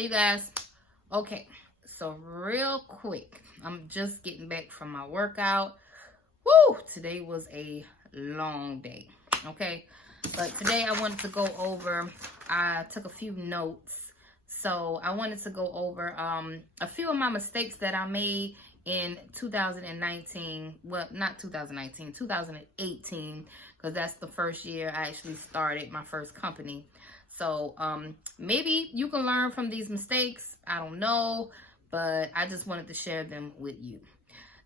Hey you guys. Okay, so real quick, I'm just getting back from my workout. Woo! Today was a long day. Okay, but today I wanted to go over, I took a few notes. So I wanted to go over a few of my mistakes that I made in 2019. Well, not 2019, 2018, because that's the first year I actually started my first company. So maybe you can learn from these mistakes. I don't know, but I just wanted to share them with you.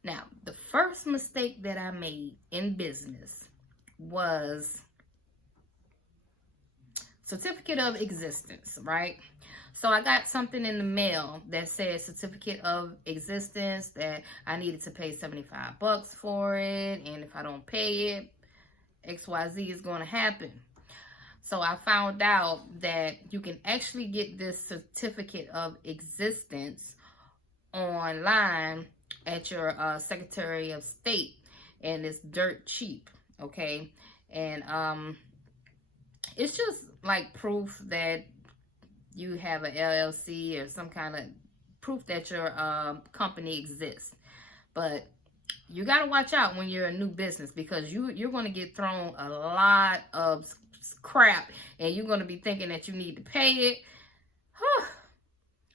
Now, the first mistake that I made in business was certificate of existence, right? So I got something in the mail that said certificate of existence, that I needed to pay $75 for it, and if I don't pay it, XYZ is going to happen. So I found out that you can actually get this certificate of existence online at your Secretary of State, and it's dirt cheap, okay? And it's just like proof that you have an LLC or some kind of proof that your company exists. But you got to watch out when you're a new business, because you're going to get thrown a lot of crap, and you're going to be thinking that you need to pay it.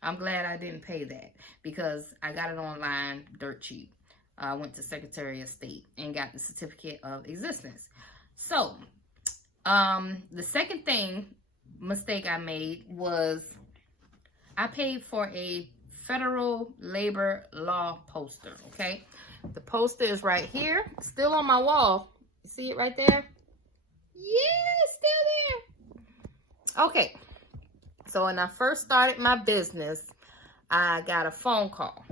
I'm glad I didn't pay that, because I got it online dirt cheap. I went to Secretary of State and got the certificate of existence. So the second mistake I made was I paid for a federal labor law poster. Okay, the poster is right here, still on my wall. You see it right there? Yeah, it's still there. Okay, so when I first started my business, I got a phone call,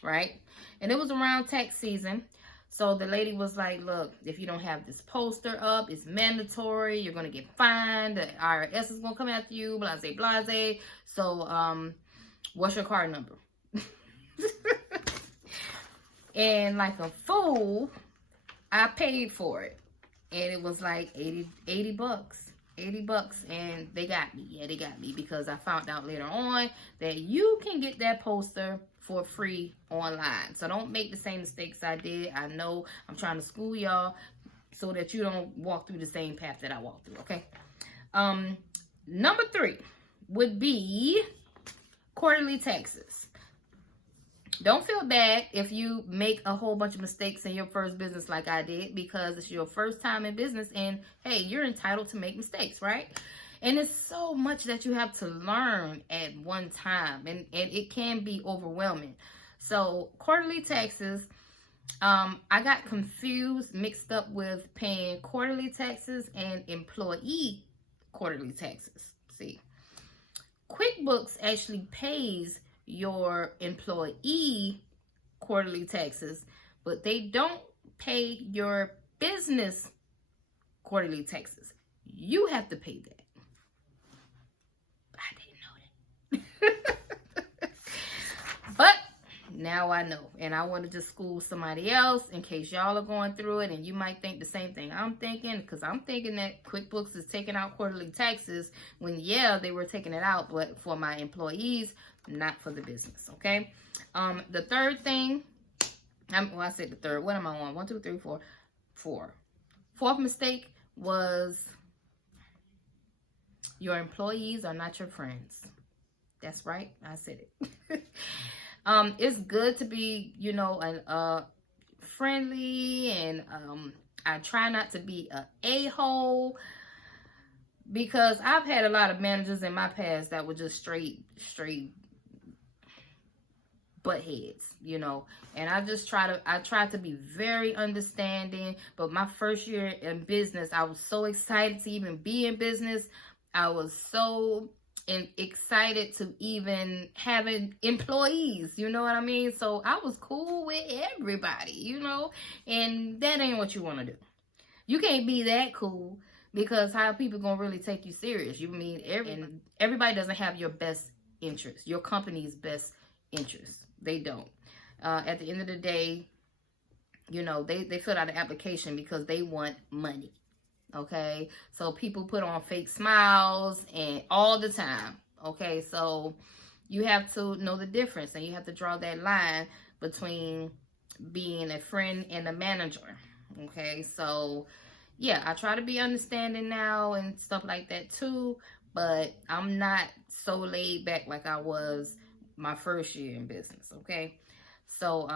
right? And it was around tax season. So the lady was like, look, if you don't have this poster up, it's mandatory. You're going to get fined. The IRS is going to come after you, blase, blase. So what's your card number? And like a fool, I paid for it. And it was like 80 bucks. 80 bucks, and they got me. Yeah, they got me, because I found out later on that you can get that poster for free online. So don't make the same mistakes I did. I know I'm trying to school y'all so that you don't walk through the same path that I walked through, okay? Number 3 would be quarterly taxes. Don't feel bad if you make a whole bunch of mistakes in your first business like I did, because it's your first time in business, and hey, you're entitled to make mistakes, right? And it's so much that you have to learn at one time, and it can be overwhelming. So quarterly taxes, I got confused, mixed up with paying quarterly taxes and employee quarterly taxes. See, QuickBooks actually pays your employee quarterly taxes, but they don't pay your business quarterly taxes. You have to pay that. I didn't know that. But now I know, and I want to just school somebody else in case y'all are going through it, and you might think the same thing I'm thinking, because I'm thinking that QuickBooks is taking out quarterly taxes when, yeah, they were taking it out, but for my employees, not for the business, okay? The third thing, well, I said the third. What am I on? 1, 2, 3, 4. 4. Fourth mistake was your employees are not your friends. That's right. I said it. It's good to be, you know, friendly, and I try not to be an a-hole, because I've had a lot of managers in my past that were just straight butt heads, you know, and I try to be very understanding. But my first year in business, I was so excited to even be in business. I was so excited to even having employees, you know what I mean? So I was cool with everybody, you know, and that ain't what you want to do. You can't be that cool, because how people gonna really take you serious? You mean everybody doesn't have your best interest, your company's best interest. They don't. At the end of the day, you know, they fill out an application because they want money. Okay, so people put on fake smiles and all the time. Okay, so you have to know the difference, and you have to draw that line between being a friend and a manager. Okay, so yeah, I try to be understanding now and stuff like that too, but I'm not so laid back like I was my first year in business. Okay, so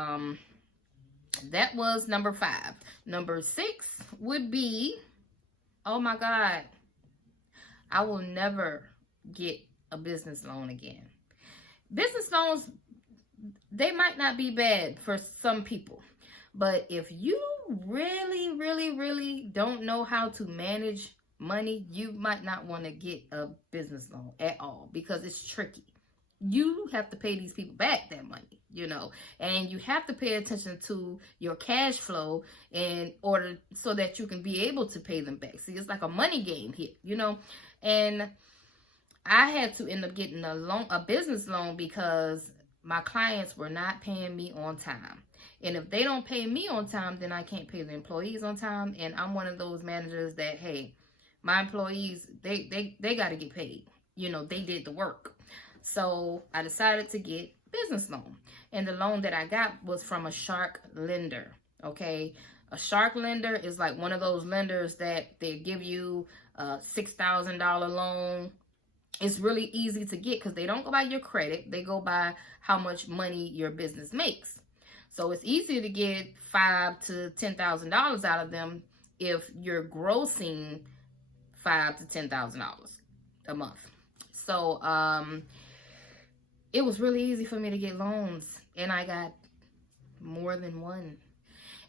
that was number 5. Number 6 would be, oh my God, I will never get a business loan again. Business loans, they might not be bad for some people, but if you really don't know how to manage money, you might not want to get a business loan at all, because it's tricky. You have to pay these people back that money, you know, and you have to pay attention to your cash flow in order so that you can be able to pay them back. See, it's like a money game here, you know, and I had to end up getting a business loan because my clients were not paying me on time. And if they don't pay me on time, then I can't pay the employees on time. And I'm one of those managers that, hey, my employees, they got to get paid. You know, they did the work. So I decided to get business loan. And the loan that I got was from a shark lender. Okay. A shark lender is like one of those lenders that they give you a $6,000 loan. It's really easy to get because they don't go by your credit. They go by how much money your business makes. So it's easier to get $5,000 to $10,000 out of them if you're grossing $5,000 to $10,000 a month. So it was really easy for me to get loans, and I got more than one.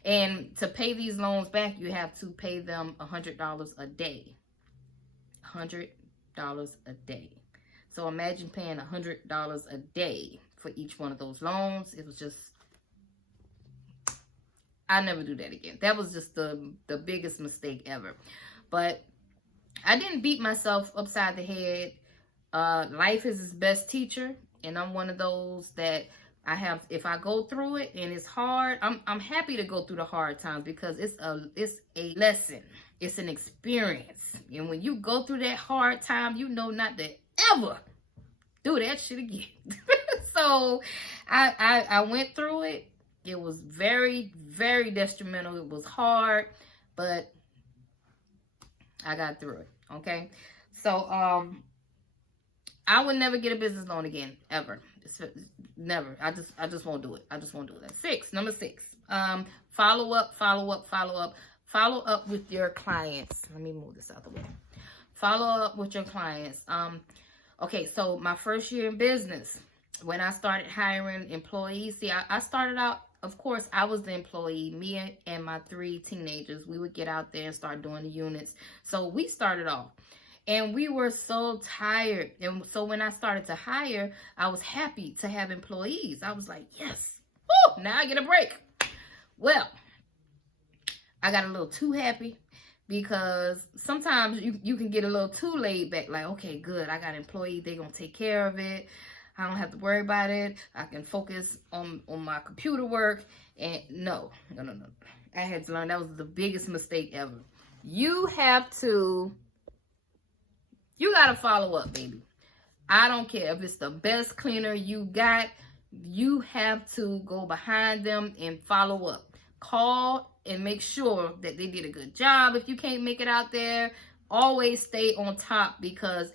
And to pay these loans back, you have to pay them $100 a day. $100 a day. So imagine paying $100 a day for each one of those loans. It was just, I never do that again. That was just the biggest mistake ever. But I didn't beat myself upside the head. Life is its best teacher, and I'm one of those that if I go through it and it's hard, I'm happy to go through the hard times because it's a lesson. It's an experience. And when you go through that hard time, you know not to ever do that shit again. So I went through it. It was very detrimental. It was hard, but I got through it. Okay. So I would never get a business loan again, ever. Never. I just won't do it. I just won't do it. Number 6. Follow up with your clients. Let me move this out the way. Follow up with your clients. Okay, so my first year in business, when I started hiring employees, see, I started out, of course, I was the employee. Me and my 3 teenagers, we would get out there and start doing the units. So we started off. And we were so tired. And so when I started to hire, I was happy to have employees. I was like, yes, woo, now I get a break. Well, I got a little too happy because sometimes you can get a little too laid back. Like, okay, good, I got an employee. They're going to take care of it. I don't have to worry about it. I can focus on my computer work. And no. I had to learn that was the biggest mistake ever. You got to follow up, baby. I don't care if it's the best cleaner you got. You have to go behind them and follow up. Call and make sure that they did a good job. If you can't make it out there, always stay on top, because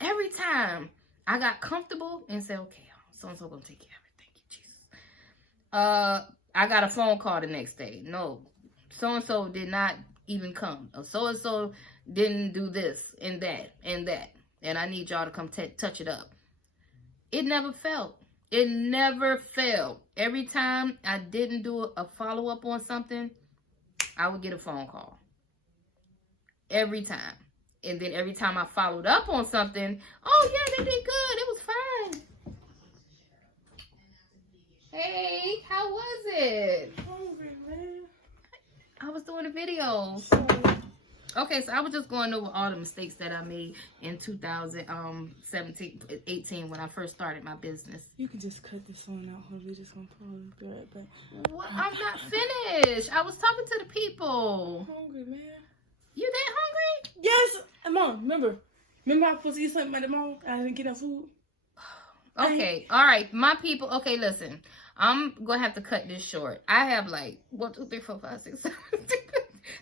every time I got comfortable and said, okay, so-and-so gonna take care of it. Thank you, Jesus. I got a phone call the next day. No, so-and-so did not even come. Or so-and-so didn't do this and that and that. And I need y'all to come touch it up. It never failed. It never failed. Every time I didn't do a follow-up on something, I would get a phone call. Every time. And then every time I followed up on something, oh yeah, they did good. It was fine. Hey, how was it? Hungry, man. I was doing a video. Okay, so I was just going over all the mistakes that I made in 2018 when I first started my business. You can just cut this one out. We're just gonna pause. Be right back. What? I'm not finished. I was talking to the people. I'm hungry, man. You that hungry? Yes, Mom. Remember I was supposed to eat something at the mall. I didn't get no food. Okay, all right, my people. Okay, listen, I'm gonna have to cut this short. I have like 1, 2, 3, 4, 5, 6, 7.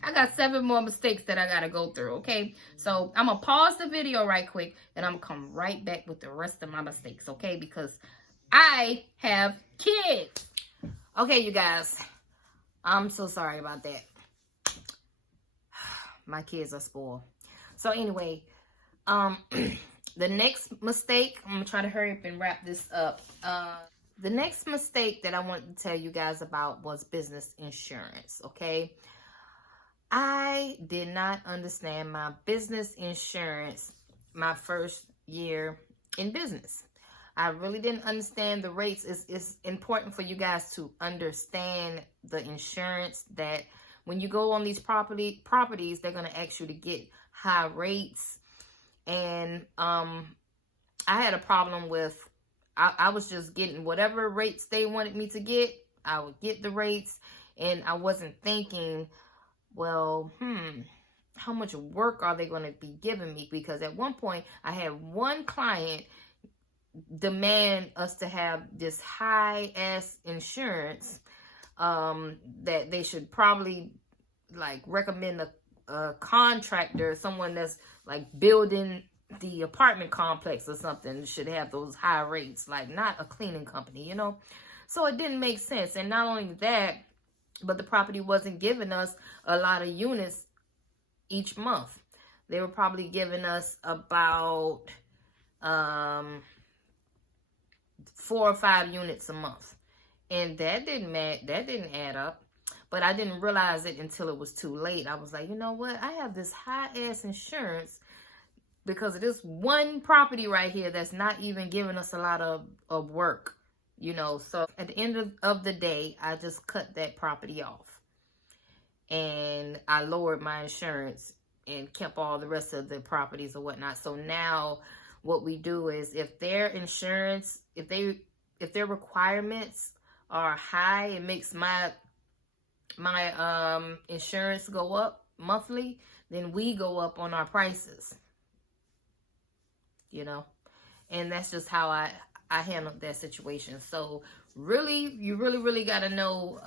I got 7 more mistakes that I gotta go through. Okay, so I'm gonna pause the video right quick, and I'm gonna come right back with the rest of my mistakes. Okay, because I have kids. Okay, you guys, I'm so sorry about that. My kids are spoiled. So anyway, the next mistake, I'm gonna try to hurry up and wrap this up. The next mistake that I wanted to tell you guys about was business insurance. Okay, I did not understand my business insurance my first year in business. I really didn't understand the rates. It's important for you guys to understand the insurance, that when you go on these properties, they're going to ask you to get high rates. And I had a problem with, I was just getting whatever rates they wanted me to get. I would get the rates, and I wasn't thinking, well, how much work are they going to be giving me? Because at one point, I had one client demand us to have this high-ass insurance, that they should probably like recommend a contractor, someone that's like building the apartment complex or something, should have those high rates, like not a cleaning company, you know? So it didn't make sense. And not only that, but the property wasn't giving us a lot of units each month. They were probably giving us about 4 or 5 units a month, and that didn't add up. But I didn't realize it until it was too late. I was like, you know what? I have this high-ass insurance because of this one property right here that's not even giving us a lot of work, you know. So at the end of the day, I just cut that property off. And I lowered my insurance and kept all the rest of the properties or whatnot. So now what we do is, if their insurance, if their requirements are high, it makes my insurance go up monthly, then we go up on our prices, you know. And that's just how I handled that situation. So really, you really got to know,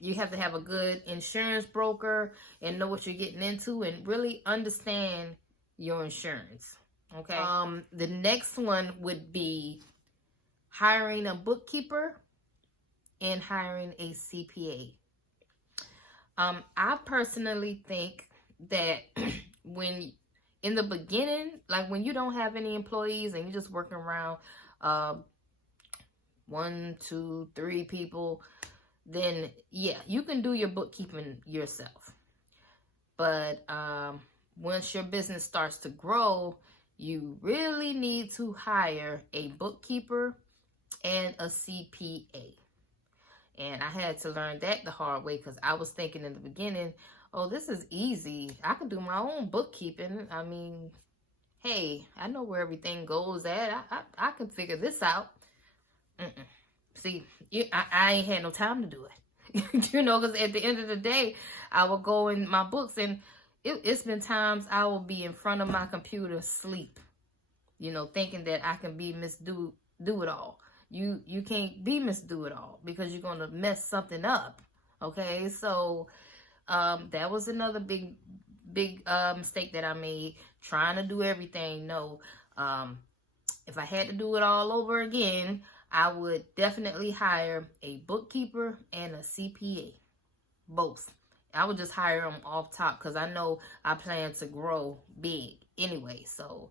you have to have a good insurance broker and know what you're getting into and really understand your insurance. Okay. The next one would be hiring a bookkeeper and hiring a CPA. I personally think that when in the beginning, like when you don't have any employees and you're just working around 1, 2, 3 people, then yeah, you can do your bookkeeping yourself. But once your business starts to grow, you really need to hire a bookkeeper and a CPA. And I had to learn that the hard way, because I was thinking in the beginning, oh, this is easy. I can do my own bookkeeping. I mean, hey, I know where everything goes at. I can figure this out. See, I ain't had no time to do it. You know, because at the end of the day, I will go in my books, and it's been times I will be in front of my computer asleep, you know, thinking that I can be Miss Do It All. You can't be Miss Do It All, because you're going to mess something up. Okay, so that was another big mistake that I made, trying to do everything. No, if I had to do it all over again, I would definitely hire a bookkeeper and a CPA, both. I would just hire them off top, because I know I plan to grow big anyway. So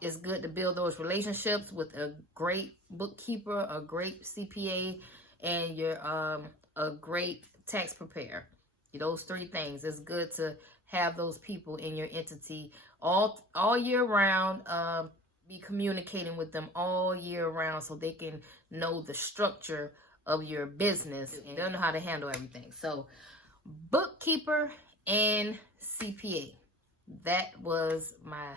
it's good to build those relationships with a great bookkeeper, a great CPA, and you're a great tax preparer. Those 3 things. It's good to have those people in your entity all year round. Be communicating with them all year round, so they can know the structure of your business and they'll know how to handle everything. So bookkeeper and CPA, that was my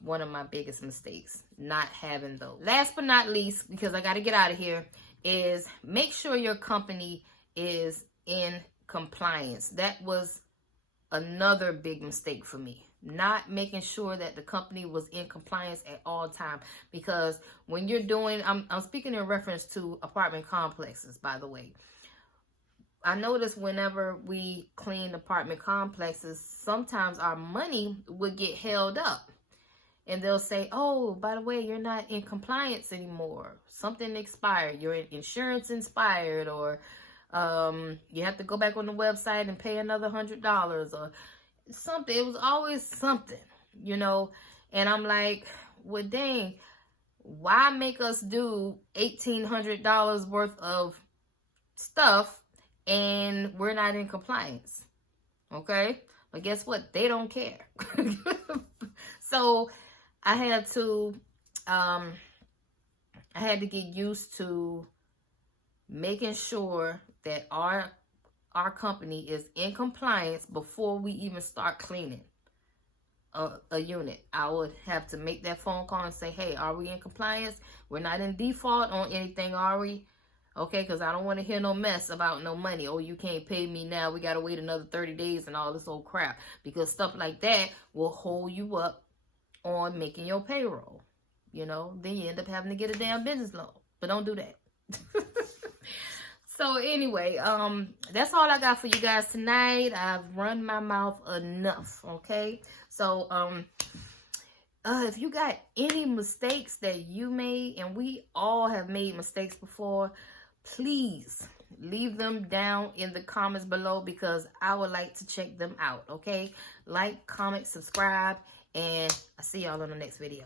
one of my biggest mistakes, not having those. Last but not least, because I got to get out of here, is make sure your company is in compliance. That was another big mistake for me. not making sure that the company was in compliance at all time. Because when you're doing, I'm speaking in reference to apartment complexes, by the way. I notice whenever we clean apartment complexes, sometimes our money would get held up. And they'll say, oh, by the way, you're not in compliance anymore. Something expired. Your insurance expired, or you have to go back on the website and pay another $100 or something. It was always something, you know. And I'm like, well, dang, why make us do $1,800 worth of stuff and we're not in compliance? Okay, but guess what? They don't care. So I had to get used to making sure that our company is in compliance before we even start cleaning a unit. I would have to make that phone call and say, hey, are we in compliance? We're not in default on anything, are we? Okay, because I don't want to hear no mess about no money. Oh, you can't pay me now. We got to wait another 30 days and all this old crap. Because stuff like that will hold you up on making your payroll. You know, then you end up having to get a damn business loan. But don't do that. So anyway, that's all I got for you guys tonight. I've run my mouth enough, okay? So if you got any mistakes that you made, and we all have made mistakes before, please leave them down in the comments below, because I would like to check them out, okay? Like, comment, subscribe, and I'll see y'all on the next video.